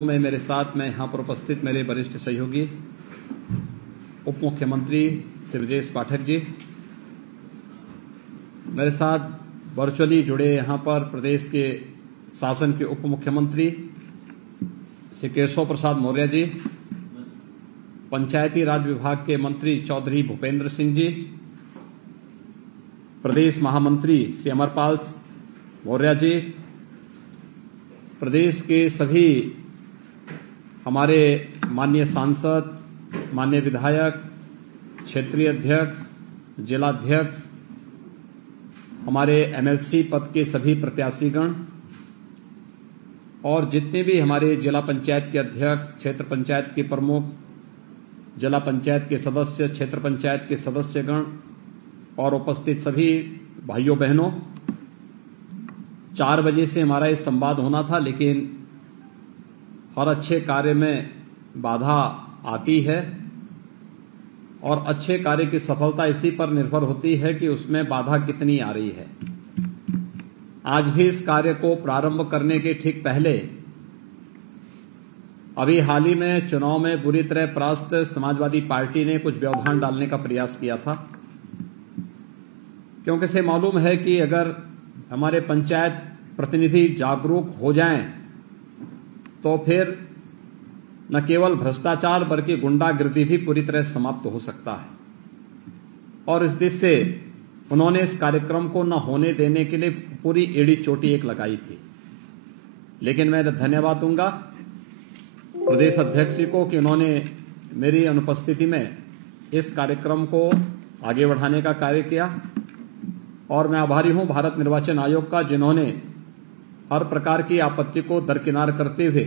में मेरे साथ में यहाँ पर उपस्थित मेरे वरिष्ठ सहयोगी उप मुख्यमंत्री श्री ब्रजेश पाठक जी, मेरे साथ वर्चुअली जुड़े यहाँ पर प्रदेश के शासन के उप मुख्यमंत्री श्री केशव प्रसाद मौर्य जी, पंचायती राज विभाग के मंत्री चौधरी भूपेंद्र सिंह जी, प्रदेश महामंत्री श्री अमरपाल मौर्य जी, प्रदेश के सभी हमारे माननीय सांसद, माननीय विधायक, क्षेत्रीय अध्यक्ष, जिलाध्यक्ष, हमारे एमएलसी पद के सभी प्रत्याशीगण और जितने भी हमारे जिला पंचायत के अध्यक्ष, क्षेत्र पंचायत के प्रमुख, जिला पंचायत के सदस्य, क्षेत्र पंचायत के सदस्यगण और उपस्थित सभी भाइयों बहनों, 4 बजे से हमारा ये संवाद होना था, लेकिन हर अच्छे कार्य में बाधा आती है और अच्छे कार्य की सफलता इसी पर निर्भर होती है कि उसमें बाधा कितनी आ रही है। आज भी इस कार्य को प्रारंभ करने के ठीक पहले अभी हाल ही में चुनाव में बुरी तरह परास्त समाजवादी पार्टी ने कुछ व्यवधान डालने का प्रयास किया था, क्योंकि इसे मालूम है कि अगर हमारे पंचायत प्रतिनिधि जागरूक हो जाएं तो फिर न केवल भ्रष्टाचार बल्कि गुंडागिर्दी भी पूरी तरह समाप्त हो सकता है। और इस दिशा से उन्होंने इस कार्यक्रम को न होने देने के लिए पूरी एड़ी चोटी एक लगाई थी। लेकिन मैं धन्यवाद दूंगा प्रदेश अध्यक्ष जी को कि उन्होंने मेरी अनुपस्थिति में इस कार्यक्रम को आगे बढ़ाने का कार्य किया, और मैं आभारी हूं भारत निर्वाचन आयोग का, जिन्होंने हर प्रकार की आपत्ति को दरकिनार करते हुए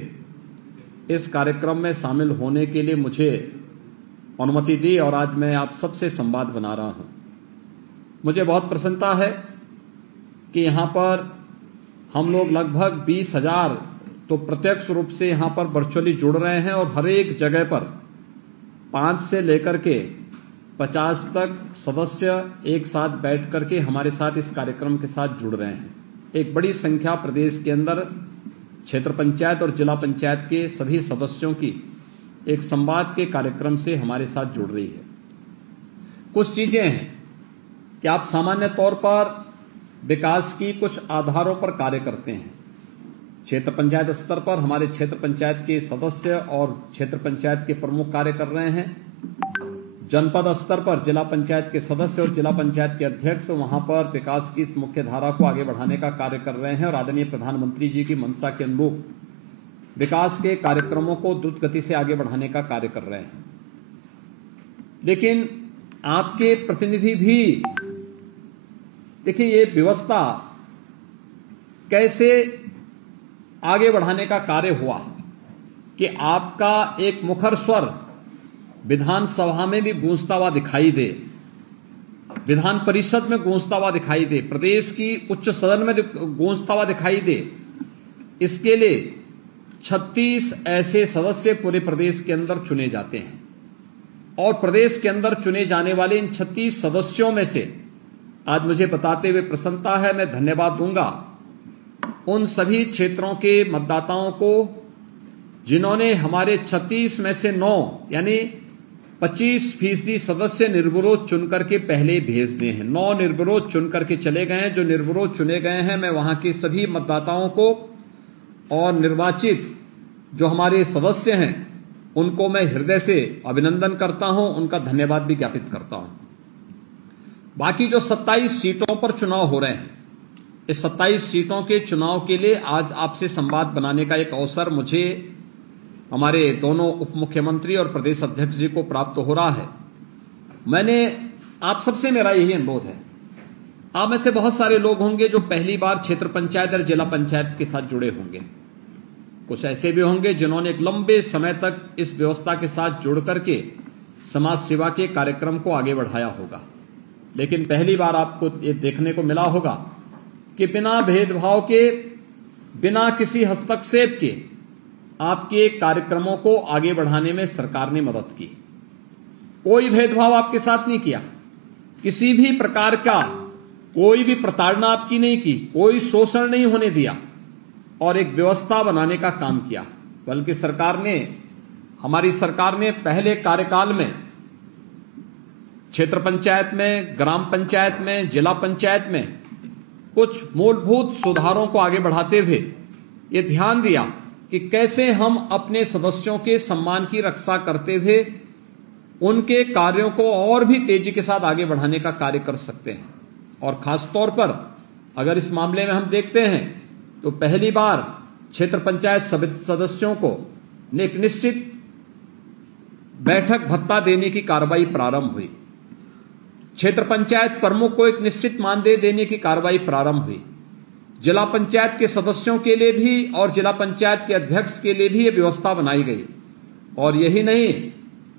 इस कार्यक्रम में शामिल होने के लिए मुझे अनुमति दी और आज मैं आप सबसे संवाद बना रहा हूं। मुझे बहुत प्रसन्नता है कि यहां पर हम लोग लगभग 20,000 तो प्रत्यक्ष रूप से यहां पर वर्चुअली जुड़ रहे हैं और हर एक जगह पर 5 से लेकर के 50 तक सदस्य एक साथ बैठ करके हमारे साथ इस कार्यक्रम के साथ जुड़ रहे हैं। एक बड़ी संख्या प्रदेश के अंदर क्षेत्र पंचायत और जिला पंचायत के सभी सदस्यों की एक संवाद के कार्यक्रम से हमारे साथ जुड़ रही है। कुछ चीजें हैं कि आप सामान्य तौर पर विकास की कुछ आधारों पर कार्य करते हैं। क्षेत्र पंचायत स्तर पर हमारे क्षेत्र पंचायत के सदस्य और क्षेत्र पंचायत के प्रमुख कार्य कर रहे हैं। जनपद स्तर पर जिला पंचायत के सदस्य और जिला पंचायत के अध्यक्ष वहां पर विकास की इस मुख्य धारा को आगे बढ़ाने का कार्य कर रहे हैं और आदरणीय प्रधानमंत्री जी की मंशा के अनुरूप विकास के कार्यक्रमों को द्रुत गति से आगे बढ़ाने का कार्य कर रहे हैं। लेकिन आपके प्रतिनिधि भी देखिए, ये व्यवस्था कैसे आगे बढ़ाने का कार्य हुआ कि आपका एक मुखर स्वर विधानसभा में भी गूंजता हुआ दिखाई दे, विधान परिषद में गूंजता हुआ दिखाई दे, प्रदेश की उच्च सदन में गूंजता हुआ दिखाई दे। इसके लिए 36 ऐसे सदस्य पूरे प्रदेश के अंदर चुने जाते हैं और प्रदेश के अंदर चुने जाने वाले इन 36 सदस्यों में से आज मुझे बताते हुए प्रसन्नता है, मैं धन्यवाद दूंगा उन सभी क्षेत्रों के मतदाताओं को जिन्होंने हमारे 36 में से 9 यानी 25% सदस्य निर्विरोध चुन करके पहले भेज दिए हैं। 9 निर्विरोध चुन करके चले गए हैं। जो निर्विरोध चुने गए हैं, मैं वहां के सभी मतदाताओं को और निर्वाचित जो हमारे सदस्य हैं उनको मैं हृदय से अभिनंदन करता हूं, उनका धन्यवाद भी ज्ञापित करता हूं। बाकी जो 27 सीटों पर चुनाव हो रहे हैं, इस 27 सीटों के चुनाव के लिए आज आपसे संवाद बनाने का एक अवसर मुझे हमारे दोनों उप मुख्यमंत्री और प्रदेश अध्यक्ष जी को प्राप्त हो रहा है। मैंने आप सबसे मेरा यही अनुरोध है, आप में से बहुत सारे लोग होंगे जो पहली बार क्षेत्र पंचायत और जिला पंचायत के साथ जुड़े होंगे। कुछ ऐसे भी होंगे जिन्होंने एक लंबे समय तक इस व्यवस्था के साथ जुड़ करके समाज सेवा के कार्यक्रम को आगे बढ़ाया होगा। लेकिन पहली बार आपको ये देखने को मिला होगा कि बिना भेदभाव के, बिना किसी हस्तक्षेप के आपके कार्यक्रमों को आगे बढ़ाने में सरकार ने मदद की। कोई भेदभाव आपके साथ नहीं किया, किसी भी प्रकार का कोई भी प्रताड़ना आपकी नहीं की, कोई शोषण नहीं होने दिया और एक व्यवस्था बनाने का काम किया। बल्कि हमारी सरकार ने पहले कार्यकाल में क्षेत्र पंचायत में, ग्राम पंचायत में, जिला पंचायत में कुछ मूलभूत सुधारों को आगे बढ़ाते हुए ये ध्यान दिया कि कैसे हम अपने सदस्यों के सम्मान की रक्षा करते हुए उनके कार्यों को और भी तेजी के साथ आगे बढ़ाने का कार्य कर सकते हैं। और खासतौर पर अगर इस मामले में हम देखते हैं तो पहली बार क्षेत्र पंचायत सदस्यों को एक निश्चित बैठक भत्ता देने की कार्रवाई प्रारंभ हुई। क्षेत्र पंचायत प्रमुख को एक निश्चित मानदेय देने की कार्रवाई प्रारंभ हुई। जिला पंचायत के सदस्यों के लिए भी और जिला पंचायत के अध्यक्ष के लिए भी यह व्यवस्था बनाई गई। और यही नहीं,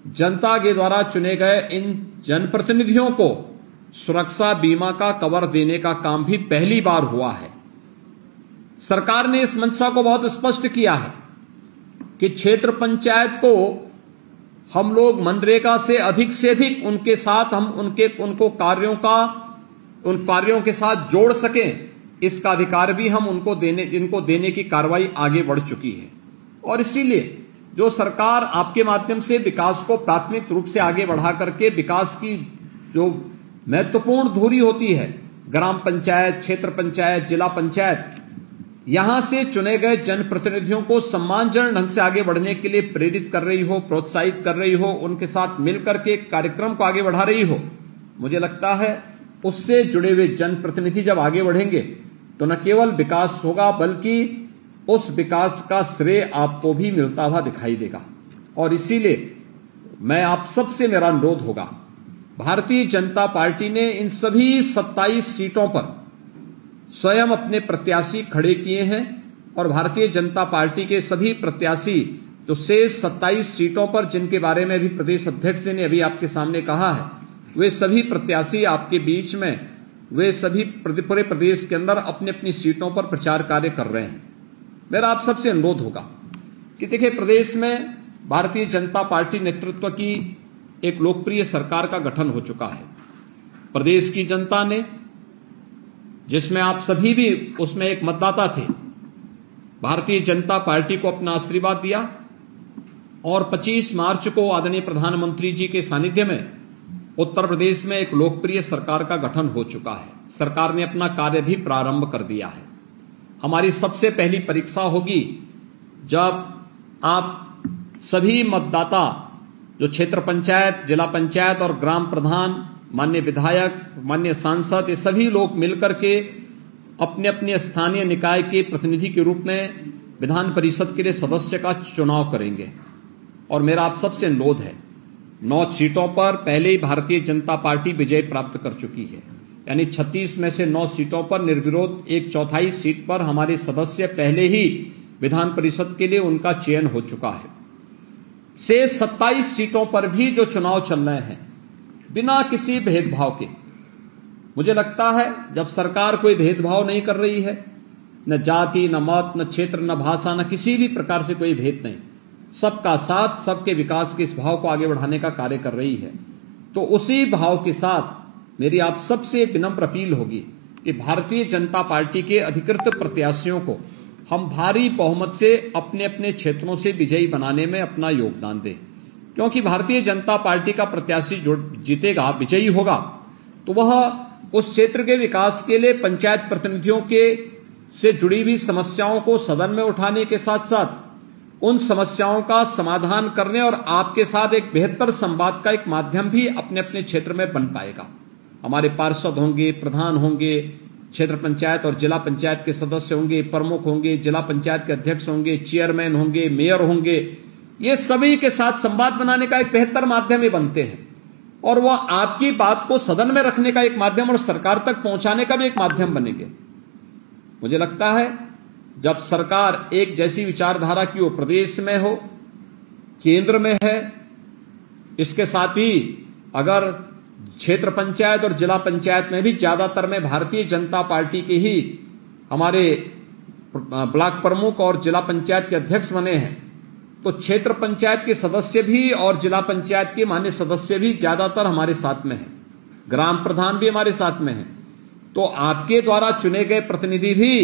जनता के द्वारा चुने गए इन जनप्रतिनिधियों को सुरक्षा बीमा का कवर देने का काम भी पहली बार हुआ है। सरकार ने इस मंशा को बहुत स्पष्ट किया है कि क्षेत्र पंचायत को हम लोग मनरेगा से अधिक उनके साथ हम उनको उन कार्यों के साथ जोड़ सकें, इसका अधिकार भी हम इनको देने की कार्रवाई आगे बढ़ चुकी है। और इसीलिए जो सरकार आपके माध्यम से विकास को प्राथमिक रूप से आगे बढ़ा करके विकास की जो महत्वपूर्ण धुरी होती है, ग्राम पंचायत, क्षेत्र पंचायत, जिला पंचायत, यहां से चुने गए जनप्रतिनिधियों को सम्मानजनक ढंग से आगे बढ़ने के लिए प्रेरित कर रही हो, प्रोत्साहित कर रही हो, उनके साथ मिलकर के कार्यक्रम को आगे बढ़ा रही हो, मुझे लगता है उससे जुड़े हुए जनप्रतिनिधि जब आगे बढ़ेंगे तो न केवल विकास होगा बल्कि उस विकास का श्रेय आपको भी मिलता हुआ दिखाई देगा। और इसीलिए मैं आप सबसे मेरा अनुरोध होगा, भारतीय जनता पार्टी ने इन सभी 27 सीटों पर स्वयं अपने प्रत्याशी खड़े किए हैं और भारतीय जनता पार्टी के सभी प्रत्याशी जो शेष 27 सीटों पर जिनके बारे में भी प्रदेश अध्यक्ष ने अभी आपके सामने कहा है, वे सभी प्रत्याशी आपके बीच में, वे सभी पूरे प्रदेश के अंदर अपनी अपनी सीटों पर प्रचार कार्य कर रहे हैं। मेरा आप सबसे अनुरोध होगा कि देखिए, प्रदेश में भारतीय जनता पार्टी नेतृत्व की एक लोकप्रिय सरकार का गठन हो चुका है। प्रदेश की जनता ने, जिसमें आप सभी भी उसमें एक मतदाता थे, भारतीय जनता पार्टी को अपना आशीर्वाद दिया और 25 मार्च को आदरणीय प्रधानमंत्री जी के सानिध्य में उत्तर प्रदेश में एक लोकप्रिय सरकार का गठन हो चुका है। सरकार ने अपना कार्य भी प्रारंभ कर दिया है। हमारी सबसे पहली परीक्षा होगी जब आप सभी मतदाता, जो क्षेत्र पंचायत, जिला पंचायत और ग्राम प्रधान, माननीय विधायक, माननीय सांसद, ये सभी लोग मिलकर के अपने अपने स्थानीय निकाय के प्रतिनिधि के रूप में विधान परिषद के लिए सदस्य का चुनाव करेंगे। और मेरा आप सबसे अनुरोध है, 9 सीटों पर पहले ही भारतीय जनता पार्टी विजय प्राप्त कर चुकी है, यानी 36 में से 9 सीटों पर निर्विरोध 1/4 सीट पर हमारे सदस्य पहले ही विधान परिषद के लिए उनका चयन हो चुका है। शेष 27 सीटों पर भी जो चुनाव चल रहे हैं बिना किसी भेदभाव के, मुझे लगता है जब सरकार कोई भेदभाव नहीं कर रही है, न जाति, न मत, न क्षेत्र, न भाषा, न किसी भी प्रकार से कोई भेद नहीं, सबका साथ, सबके विकास के इस भाव को आगे बढ़ाने का कार्य कर रही है, तो उसी भाव के साथ मेरी आप सबसे एक विनम्र अपील होगी कि भारतीय जनता पार्टी के अधिकृत प्रत्याशियों को हम भारी बहुमत से अपने अपने क्षेत्रों से विजयी बनाने में अपना योगदान दें। क्योंकि भारतीय जनता पार्टी का प्रत्याशी जो जीतेगा, विजयी होगा, तो वह उस क्षेत्र के विकास के लिए पंचायत प्रतिनिधियों के से जुड़ी हुई समस्याओं को सदन में उठाने के साथ साथ उन समस्याओं का समाधान करने और आपके साथ एक बेहतर संवाद का एक माध्यम भी अपने अपने क्षेत्र में बन पाएगा। हमारे पार्षद होंगे, प्रधान होंगे, क्षेत्र पंचायत और जिला पंचायत के सदस्य होंगे, प्रमुख होंगे, जिला पंचायत के अध्यक्ष होंगे, चेयरमैन होंगे, मेयर होंगे, ये सभी के साथ संवाद बनाने का एक बेहतर माध्यम ही बनते हैं और वह आपकी बात को सदन में रखने का एक माध्यम और सरकार तक पहुंचाने का भी एक माध्यम बनेंगे। मुझे लगता है जब सरकार एक जैसी विचारधारा की हो, प्रदेश में हो, केंद्र में है, इसके साथ ही अगर क्षेत्र पंचायत और जिला पंचायत में भी ज्यादातर में भारतीय जनता पार्टी के ही हमारे ब्लॉक प्रमुख और जिला पंचायत के अध्यक्ष बने हैं, तो क्षेत्र पंचायत के सदस्य भी और जिला पंचायत के मान्य सदस्य भी ज्यादातर हमारे साथ में हैं, ग्राम प्रधान भी हमारे साथ में हैं। तो आपके द्वारा चुने गए प्रतिनिधि भी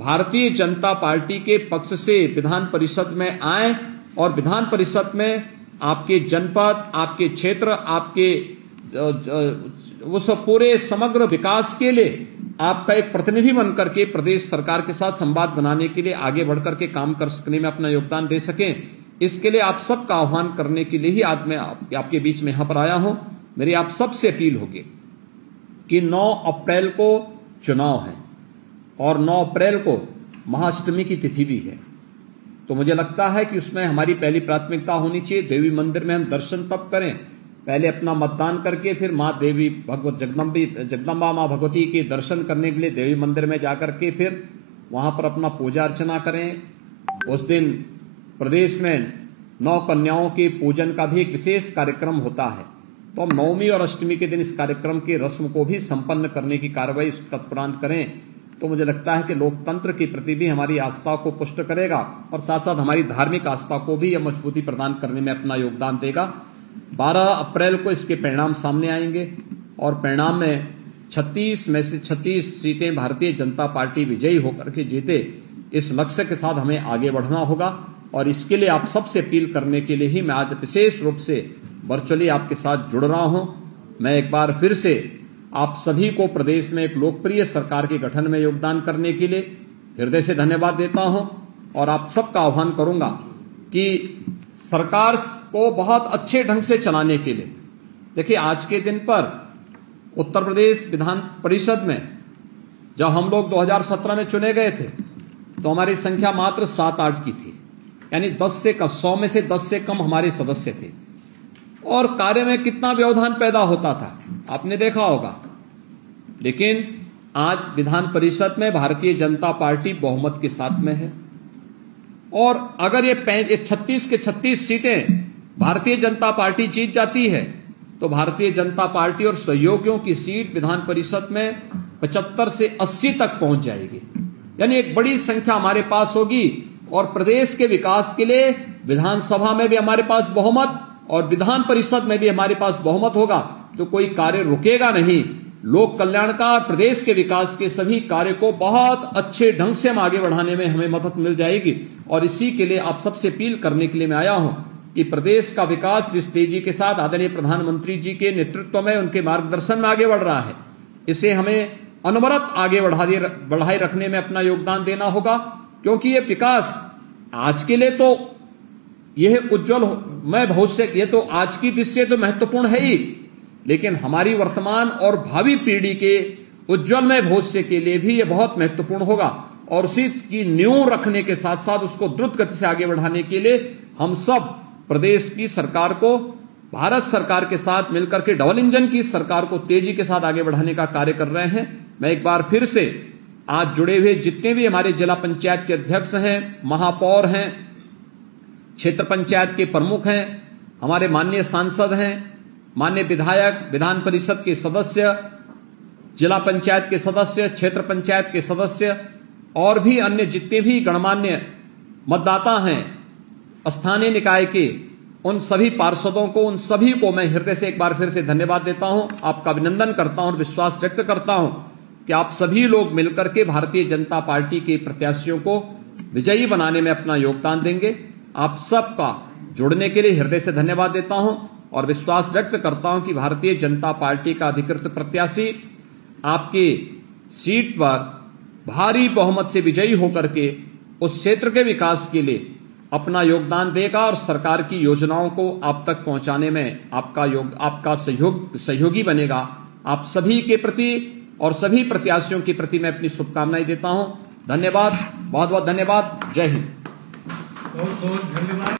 भारतीय जनता पार्टी के पक्ष से विधान परिषद में आए और विधान परिषद में आपके जनपद, आपके क्षेत्र, आपके उस पूरे समग्र विकास के लिए आपका एक प्रतिनिधि बनकर के प्रदेश सरकार के साथ संवाद बनाने के लिए आगे बढ़कर के काम कर सकने में अपना योगदान दे सकें, इसके लिए आप सबका आह्वान करने के लिए ही आज मैं आपके बीच में यहां पर आया हूं। मेरी आप सबसे अपील होगी कि 9 अप्रैल को चुनाव है और 9 अप्रैल को महाअष्टमी की तिथि भी है, तो मुझे लगता है कि उसमें हमारी पहली प्राथमिकता होनी चाहिए देवी मंदिर में हम दर्शन तब करें, पहले अपना मतदान करके फिर मां देवी भगवत जगदम्बा मां भगवती के दर्शन करने के लिए देवी मंदिर में जाकर के फिर वहां पर अपना पूजा अर्चना करें। उस दिन प्रदेश में 9 कन्याओं के पूजन का भी एक विशेष कार्यक्रम होता है, तो हम नवमी और अष्टमी के दिन इस कार्यक्रम की रस्म को भी संपन्न करने की कार्रवाई तत्परांत करें, तो मुझे लगता है कि लोकतंत्र के प्रति भी हमारी आस्था को पुष्ट करेगा और साथ साथ हमारी धार्मिक आस्था को भी यह मजबूती प्रदान करने में अपना योगदान देगा। 12 अप्रैल को इसके परिणाम सामने आएंगे और परिणाम में 36 में से 36 सीटें भारतीय जनता पार्टी विजयी होकर के जीते, इस लक्ष्य के साथ हमें आगे बढ़ना होगा और इसके लिए आप सबसे अपील करने के लिए ही मैं आज विशेष रूप से वर्चुअली आपके साथ जुड़ रहा हूं। मैं एक बार फिर से आप सभी को प्रदेश में एक लोकप्रिय सरकार के गठन में योगदान करने के लिए हृदय से धन्यवाद देता हूं और आप सबका आह्वान करूंगा कि सरकार को बहुत अच्छे ढंग से चलाने के लिए, देखिए आज के दिन पर उत्तर प्रदेश विधान परिषद में जब हम लोग 2017 में चुने गए थे तो हमारी संख्या मात्र 7-8 की थी, यानी 10 से कम, 100 में से 10 से कम हमारे सदस्य थे और कार्य में कितना व्यवधान पैदा होता था आपने देखा होगा। लेकिन आज विधान परिषद में भारतीय जनता पार्टी बहुमत के साथ में है और अगर ये 36 के 36 सीटें भारतीय जनता पार्टी जीत जाती है तो भारतीय जनता पार्टी और सहयोगियों की सीट विधान परिषद में 75 से 80 तक पहुंच जाएगी, यानी एक बड़ी संख्या हमारे पास होगी और प्रदेश के विकास के लिए विधानसभा में भी हमारे पास बहुमत और विधान परिषद में भी हमारे पास बहुमत होगा, तो कोई कार्य रुकेगा नहीं। लोक कल्याण का प्रदेश के विकास के सभी कार्य को बहुत अच्छे ढंग से हम आगे बढ़ाने में हमें मदद मिल जाएगी और इसी के लिए आप सबसे अपील करने के लिए मैं आया हूं कि प्रदेश का विकास जिस तेजी के साथ आदरणीय प्रधानमंत्री जी के नेतृत्व में, उनके मार्गदर्शन में आगे बढ़ रहा है, इसे हमें अनवरत आगे बढ़ाए रखने में अपना योगदान देना होगा, क्योंकि ये विकास आज के लिए तो यह उज्जवलमय भविष्य, ये तो आज की दृष्टि से तो महत्वपूर्ण है ही, लेकिन हमारी वर्तमान और भावी पीढ़ी के उज्जवलमय भविष्य के लिए भी यह बहुत महत्वपूर्ण होगा और उसी की नींव रखने के साथ साथ उसको द्रुत गति से आगे बढ़ाने के लिए हम सब प्रदेश की सरकार को भारत सरकार के साथ मिलकर के डबल इंजन की सरकार को तेजी के साथ आगे बढ़ाने का कार्य कर रहे हैं। मैं एक बार फिर से आज जुड़े हुए जितने भी हमारे जिला पंचायत के अध्यक्ष हैं, महापौर हैं, क्षेत्र पंचायत के प्रमुख हैं, हमारे माननीय सांसद हैं, माननीय विधायक, विधान परिषद के सदस्य, जिला पंचायत के सदस्य, क्षेत्र पंचायत के सदस्य और भी अन्य जितने भी गणमान्य मतदाता हैं स्थानीय निकाय के, उन सभी पार्षदों को, उन सभी को मैं हृदय से एक बार फिर से धन्यवाद देता हूं, आपका अभिनंदन करता हूं और विश्वास व्यक्त करता हूं कि आप सभी लोग मिलकर के भारतीय जनता पार्टी के प्रत्याशियों को विजयी बनाने में अपना योगदान देंगे। आप सबका जुड़ने के लिए हृदय से धन्यवाद देता हूं और विश्वास व्यक्त करता हूं कि भारतीय जनता पार्टी का अधिकृत प्रत्याशी आपकी सीट पर भारी बहुमत से विजयी होकर के उस क्षेत्र के विकास के लिए अपना योगदान देगा और सरकार की योजनाओं को आप तक पहुंचाने में आपका सहयोगी बनेगा। आप सभी के प्रति और सभी प्रत्याशियों के प्रति मैं अपनी शुभकामनाएं देता हूं। धन्यवाद, बहुत बहुत धन्यवाद। जय हिंद। बहुत बहुत धन्यवाद।